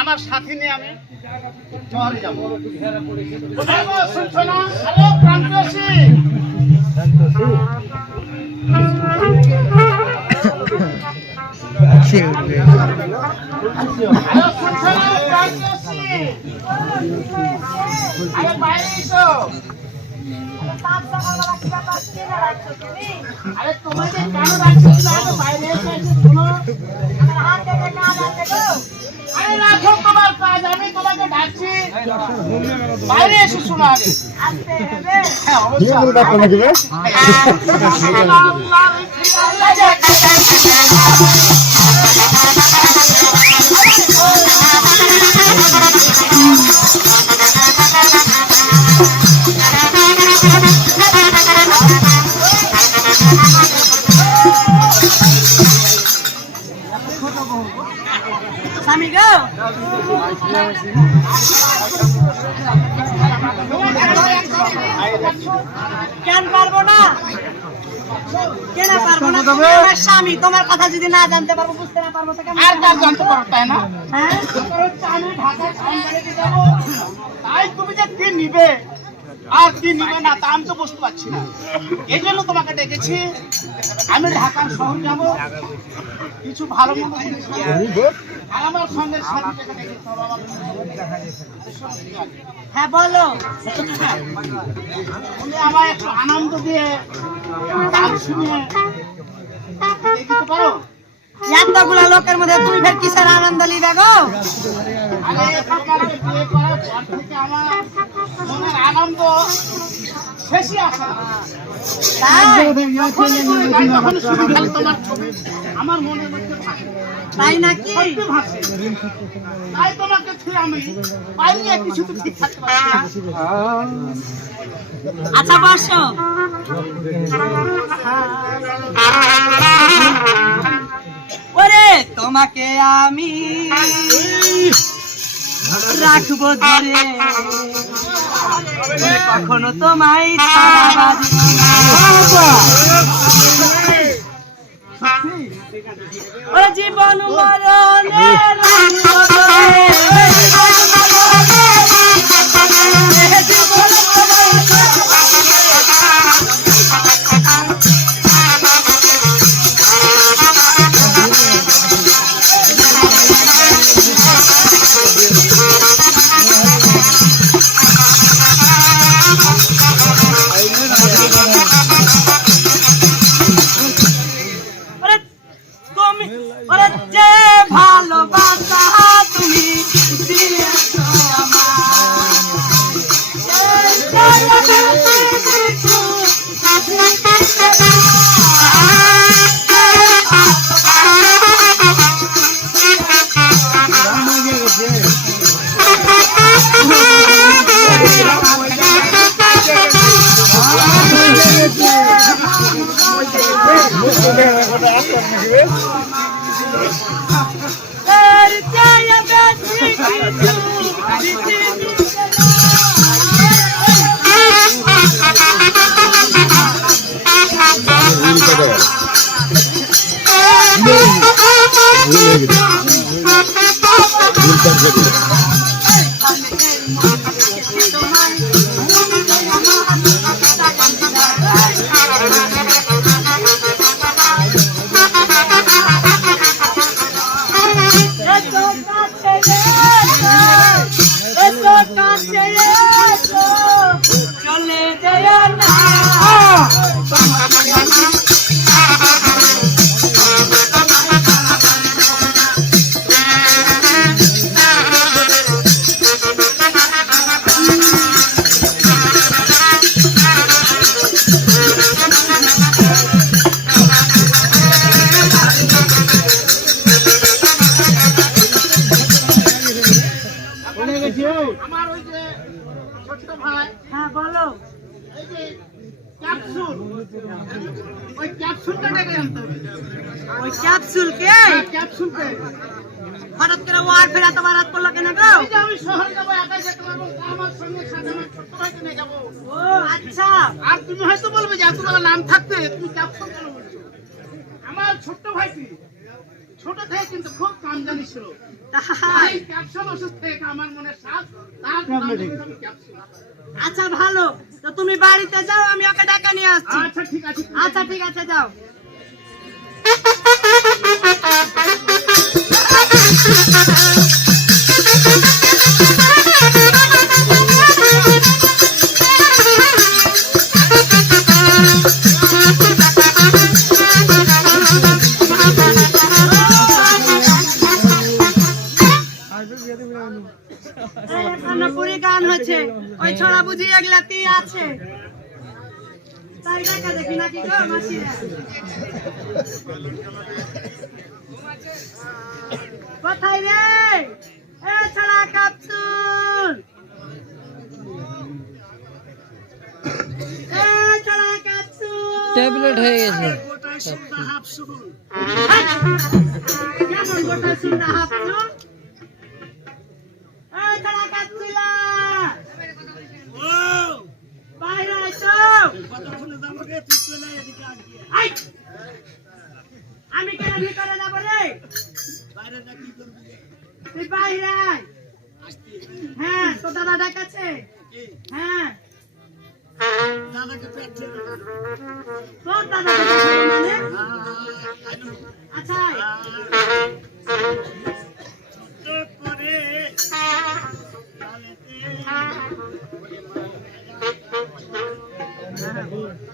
আমার সাথী নিয়ে আমি শহরে যাবো। শুনছো না? হ্যালো প্রাণপ্রিয়সী, আরে বাইরে এসো। আরে তোমাকে কেন রাখছো? বাইরে এসে শোনো। আরে রাখো তোমার কাজ, আমি তোমাকে ডাকছি, বাইরে এসে শোনো আগে। হ্যাঁ অবশ্যই। স্বামী গো কেন পারবো না? কেন পারবো না? তোমার স্বামী, তোমার কথা যদি না জানতে পারবো, বুঝতে না পারবো, আর কাজ জানতে পারো তাই না? হ্যাঁ আমি ঢাকায় সাংবাদিকে যাবো, তাই তুমি যে কি নিবে আর কি নিবে না তা আমি তো বুঝতে পারছি না। এই জন্য তোমাকে ডেকেছি। আমি ঢাকার শহর যাবো, কিছু ভালো মন্দ জিনিস নিয়ে। আর আমার সঙ্গে সাথীটাকে ডেকেছি, হ্যাঁ বলো। তুমি আমায় একটু আনন্দ দিয়ে গান শুনিয়ে দিতে পারো? এতগুলা লোকের মধ্যে তুই ফের কিসের আনন্দ লিবে গো? আরে তোমাকে বিয়ে করার পর থেকে আমার মনের আনন্দ শেষই আসে না। যখন শুধু খালি তোমার ছবি আমার মনের মধ্যে ভাসে। তাই নাকি? সত্যি ভাসে। তাই তোমাকে ছুঁয়ে আমি বাইরে কিছু তো ঠিক থাকতে পারছি না। আচ্ছা বসো। ওরে তোমাকে আমি রাখবো ধরে, কখনো তোমায় ছাড়া বাঁধবো না। ওরে জীবন মরণে রাখবো ধরে, চলে যায় না। আমার ওই যে ছোট্ট ভাই, হ্যাঁ বলো। এই যে ক্যাপসুল, ওই ক্যাপসুলটা ডেকে আনতে হবে। ওই ক্যাপসুলকে ক্যাপসুলকে হঠাৎ করে ওয়ার ফেরা তোমার হাত করলো কেন গো? এই যে আমি শহর যাবো, একাই যেতে পারবো, আমার সঙ্গে সাথে আমার ছোট্ট ভাইকে নিয়ে যাবো। ও আচ্ছা। আর তুমি হয়তো বলবে যে এত বড় নাম থাকতে তুমি ক্যাপসুল কেন বলছো? আমার ছোট্ট ভাইটি ছোট থেকে কিন্তু খুব কাম জানি ছিল তাই? এই ক্যাপসুল ওষুধ থেকে আমার মনে সাথ তার নাম দিলাম ক্যাপসুল। আচ্ছা ভালো, তো তুমি বাড়িতে যাও, আমি ওকে ডাকা নিয়ে আসছি। আচ্ছা ঠিক আছে আচ্ছা ঠিক আছে, যাও। পুরি গান হচ্ছে, ওই ছড়া বুঝি এগুলাতে আছে, তাই দেখা দেখি নাকি গো মাসিরা? কোথায় রে এ ছড়া ক্যাপসুল, এ ছড়া ক্যাপসুল ট্যাবলেট হয়ে গেছে। গোটায় সুন্দর হাফসুল। কেমন গোটা সুন্দর হাফসুল? এই ছড়া ক্যাপসুলা ও বাইরে আসো। কতক্ষণে যাবো রে? তুই চলে আয় এদিকে আগে। আই! আমি কেন ভিতরে যাবো রে? বাইরে যা কি করবি রে? তুই বাইরে আয়। আসতে হ্যাঁ, তো দাদা ডাকাচ্ছে। কি? হ্যাঁ, দাদাকে পেট ছেড়ে দে। তোর দাদা ডাকাচ্ছে মানে? আলু আচ্ছা, আয়। ছোট করে তালেতে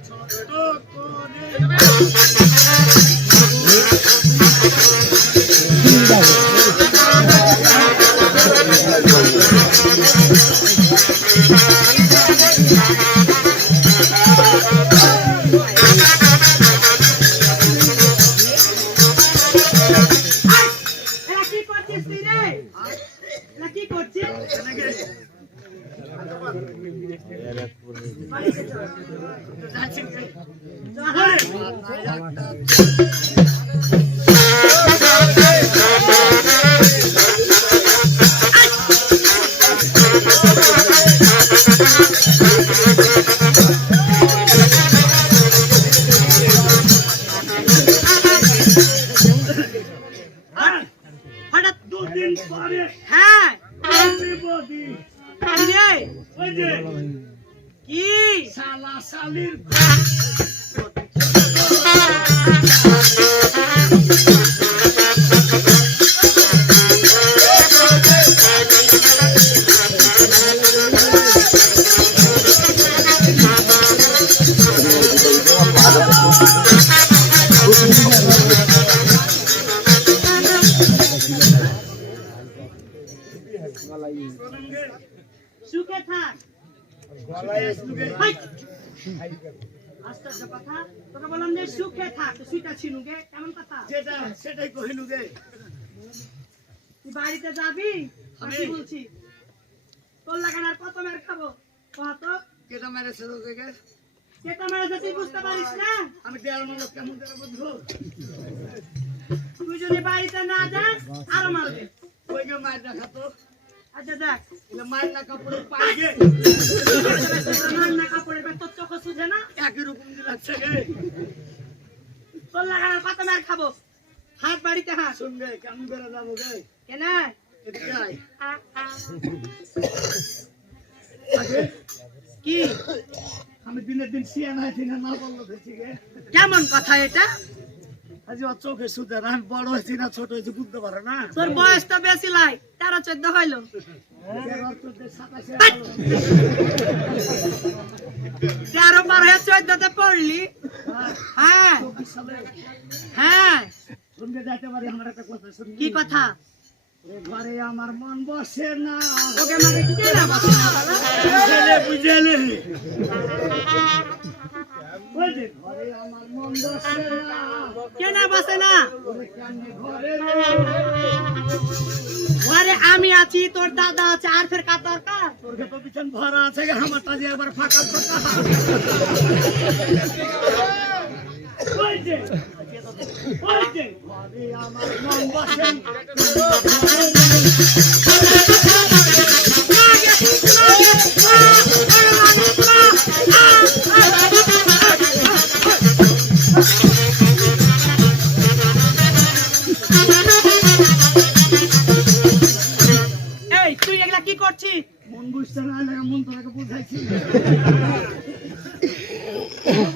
ছোট করে এরা কি করছিস তুই রে? এরা কি করছিস? বাড়িতে চল। যাচ্ছি রে। চল। হঠাৎ দুদিন পরে হ্যাঁ, বদি কি রে? ওই যে কি? শালা শালির সুখে থাক। হাই! আশ্চর্য কথা, তোকে বললাম যে সুখে থাক, তো সুইটা ছিনু গে, কেমন কথা? যেটা সেটাই কহিলু গে। তুই বাড়িতে যাবি? আমি? কি বলছি? তোর লাগান আর কত মেরে খাবো? কহ তো, কেটা মেরেছে তোকে? সেটা মেরেছে তুই বুঝতে পারিস না? আমি দেড় মাস কেমন করে বুঝবো? তুই যদি বাড়িতে না যাস আরো মারবে। ওই গে মায়ের দেখা তো আচ্ছা দেখ, এলে মায়ের না কাপড়ে পাই গে রান্না কাপড়ের ব্যাগ তোর চোখে সুঝে না? একই রকম দিলাচ্ছে গে। তোর লাগান আর কত মেরে খাবো? হাত বাড়িতে হাত। শুন গে কেমন করে যাবো গে? কেন? এদিকে আয়। কি? আমি দিনের দিন শিয়া নাই দিনে না বললো দেখছি গে। কেমন কথা এটা? আজ ওর চোখে সুদের আমি বড় হয়েছি না ছোট হয়েছি বুঝতে পারে না। তোর বয়স তো বেশি লাই, 13-14 হইলো। 13 পার হয়ে 14তে পড়লি? হ্যাঁ হ্যাঁ, শুনতে যাইতে পারি আমার একটা কথা শুন। কি কথা? ঘরে আমার মন বসে না। ওকে আমাকে কি না বসে না বাবা? বুঝেলে বুঝেলে ওই যে ঘরে আমার মন বসে না। কেন বসে না? ওরে কেমনে ঘরে ঘরে আমি আছি, তোর দাদা আছে, আর ফের কার দরকার? তোর তো পিছন ভরা আছে গে, আমারটা যে একবার ফাঁকা ফাঁকা। ওই যে ওই যে ঘরে আমার মন বসে না। করছি? মন বুঝতে না লাগে মন তোকে বুঝাইছি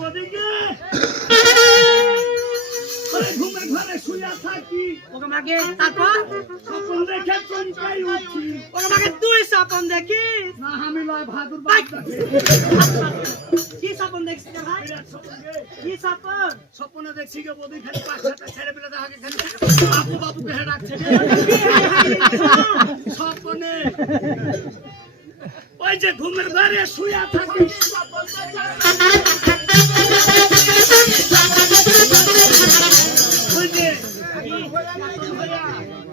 ওদিকে ঘুমে ঘরে শুয়ে থাকি ওকে মাকে তারপর স্বপ্ন দেখে চমকাই উঠছি ওকে মাকে তুই স্বপ্ন দেখিস? না আমি লয় ভাদুর বাদ দেখি কি স্বপ্ন দেখছিস রে ভাই? কি স্বপ্ন? স্বপ্নে দেখছি গে বদি খালি পাঁচ সাতটা ছেড়ে পেলে তাকে খালি বাবু বাবুকে হে ডাকছে স্বপ্নে ওই যে ঘুমের ঘরে শুয়ে থাকি ওই যে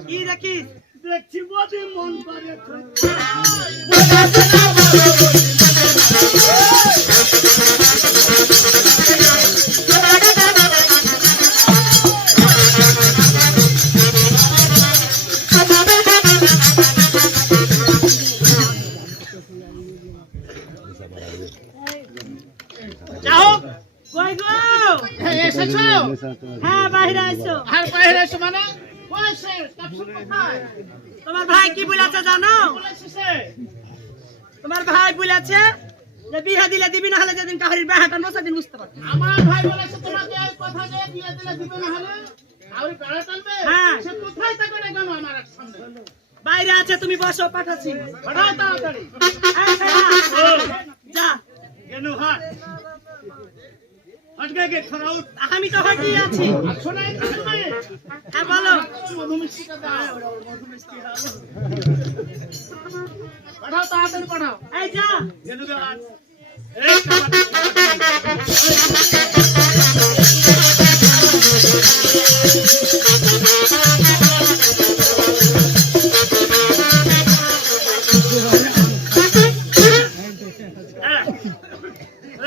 কি দেখিস? দেখছি বদি মন করে যাও কই গো? এসেছো হ্যাঁ বাইরে আইছো। আর বাইরে এসো মানে ওই সে ক্যাপসুল কোথায় তোমার ভাই কি বলেছে জানো? বলেছে সে তোমার ভাই বলেছে যে বিয়ে দিলে দিবি না হলে যেদিন কাহারির বেহাটা সেদিন বুঝতে পারবে। আমার ভাই বলেছে তোমাকে এই কথা যে বিয়ে দিলে দিবে না হলে আর বেড়া টানবে হ্যাঁ। সে কোথায় থাকে না কেন আমার এক সঙ্গে বাইরে আছে, তুমি বসো, পাঠাচ্ছি। পাঠাও তাড়াতাড়ি এই ছেড়া। যা। কেন হাট হট গে খরা উঠ আমি তো হটি আছি। আছো না একটু তুমি হ্যাঁ বলো। মধুমিষ্টিটা দাও পাঠাও তাড়াতাড়ি পাঠাও এই যা। কেন গে হাট এই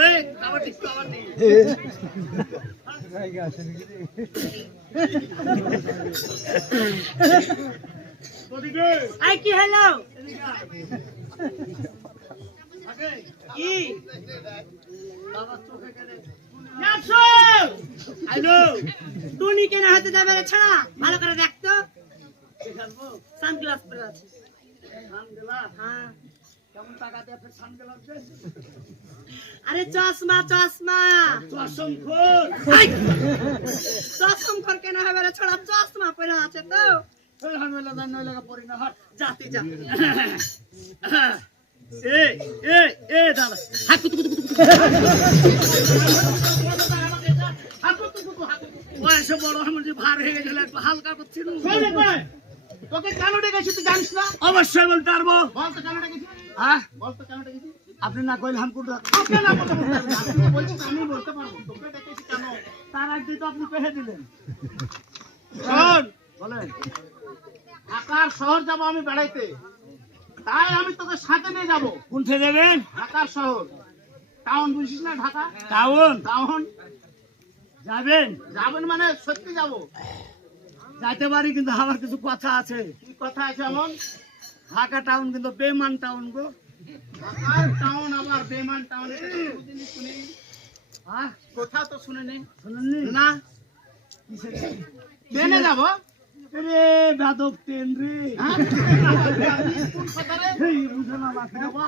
এই কাবাডি কাবাডি ওদিকে এই কি হলো? আগে কি? বাবা চোখে কেড়ে ক্যাপসুল। আইলো তুমি কেন হাতে যাবে রে ছাড়া? ভালো করে দেখতো। দেখাবো সানগ্লাস পরে আছে। সানগ্লাস হ্যাঁ। কেমন টাকা দিয়ে ফের সানগ্লাস দে আরে চশমা চশমা। চশমখোর চশম খর কেন হবে রে ছাড়া? চশমা পরে আছে তো। এই হামেলা দান নয় লাগা পড়ি না হাট জাতি যা। এ দাদা হাত কুতু কুতু কুতু বয়সে বড় আমার যে ভার হয়ে গেছিল একটু হালকা করছিল শোনে কই তোকে কেন ডেকেছি তুই জানিস না অবশ্যই বলতে পারবো বল তো কেন ডেকেছি হ্যাঁ বল তো কেন ডেকেছি আপনি না কইলে হাম কুটু তোকে না বলতে পারবো না। আপনি বলছিস আমি বলতে পারবো তোকে ডেকেছি কেন তার আগে তো আপনি পেহে দিলেন শোন বলেন ঢাকার শহর যাবো আমি বেড়াইতে তাই আমি তোকে সাথে নিয়ে যাবো কোনঠে দেবেন ঢাকার শহর টাউন বুঝিস না ঢাকা টাউন টাউন যাবেন যাবেন মানে সত্যি যাবো যাইতে পারি কিন্তু আমার কিছু কথা আছে কি কথা আছে এমন ঢাকা টাউন কিন্তু বেমান টাউন গো ঢাকার টাউন আবার বেমান টাউন এটা তো কোনোদিনই শুনি হ্যাঁ কোথা তো শুনেনি শুনেননি না কিসে ট্রেনে যাবো রে বাদক ট্রেন রে হ্যাঁ? কোন কথা রে? এই বুঝো না বাকি বাবা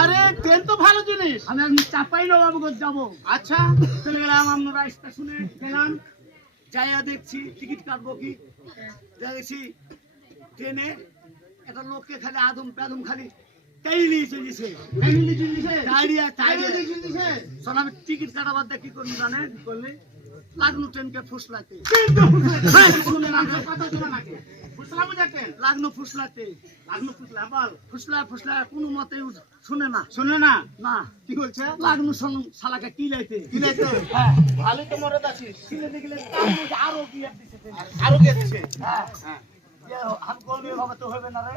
আরে ট্রেন তো ভালো জিনিস আমি আমি চাপাই না বাবু যাবো আচ্ছা চলে গেলাম আমরা স্টেশনে গেলাম যাইয়া দেখছি টিকিট কাটবো কি যা দেখছি ট্রেনে একটা লোককে খালি আদম পেদম খালি টাইলি চলেছে ফ্যামিলি জিনিসে টাইরিয়া ফ্যামিলি টাইরিয়া জিনিসে শোন আমি টিকিট কাটাবার দিয়ে কি করবি জানেন বললি লাগনু ট্রেনকে ফুসলাতে শুনে না কথা শুনে নাকি ফুসলা বুঝা ট্রেন লাগনু ফুসলাতে লাগলো ফুসলা বল ফুসলা ফুসলা কোনো মতে শুনে না শুনে না না কি বলছে লাগনু শোন শালাকে কি লাইতে কি লাইছে হ্যাঁ ভালোই তো মরদ আছিস কিনে দেখলে আরো কি দিছে আরো গেছে হ্যাঁ হ্যাঁ হাম করলে হবে তো হবে না রে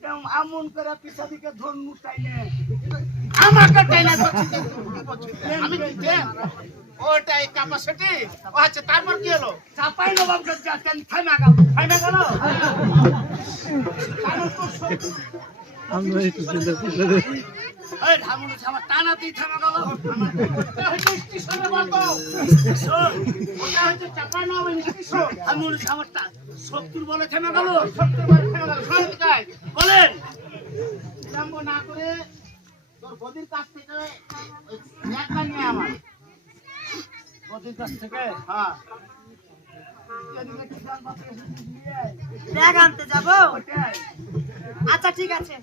কেমন আমন করে পিছা দিকে ধরনু টাইলে আমাকে টেলা করছিস কি করছিস আমি কি ট্রেন ওটাই ক্যাপাসিটি ও আচ্ছা তারপর কি হলো চাপাই না বাবু ট্রেন থাইমা গেল আমরা একটু চিন্তা করতে এই ধামুন আমার টানাতেই থামা গেল ওটা হচ্ছে স্টেশনে বলতো ওটা হচ্ছে চাপানো স্টেশন ধামুন আমার 70 বলে থেমে গেল 70 বার ফেলা শোন গায় বলে সময় না করে তোর বদির কাছ থেকে ওই ব্যাগটা নিয়ে আমার বদির কাছ থেকে হ্যাঁ এদিকে কি জান বাপরে এসে নিয়ে আয়। ব্যাগ আনতে যাবো ওটাই। আচ্ছা ঠিক আছে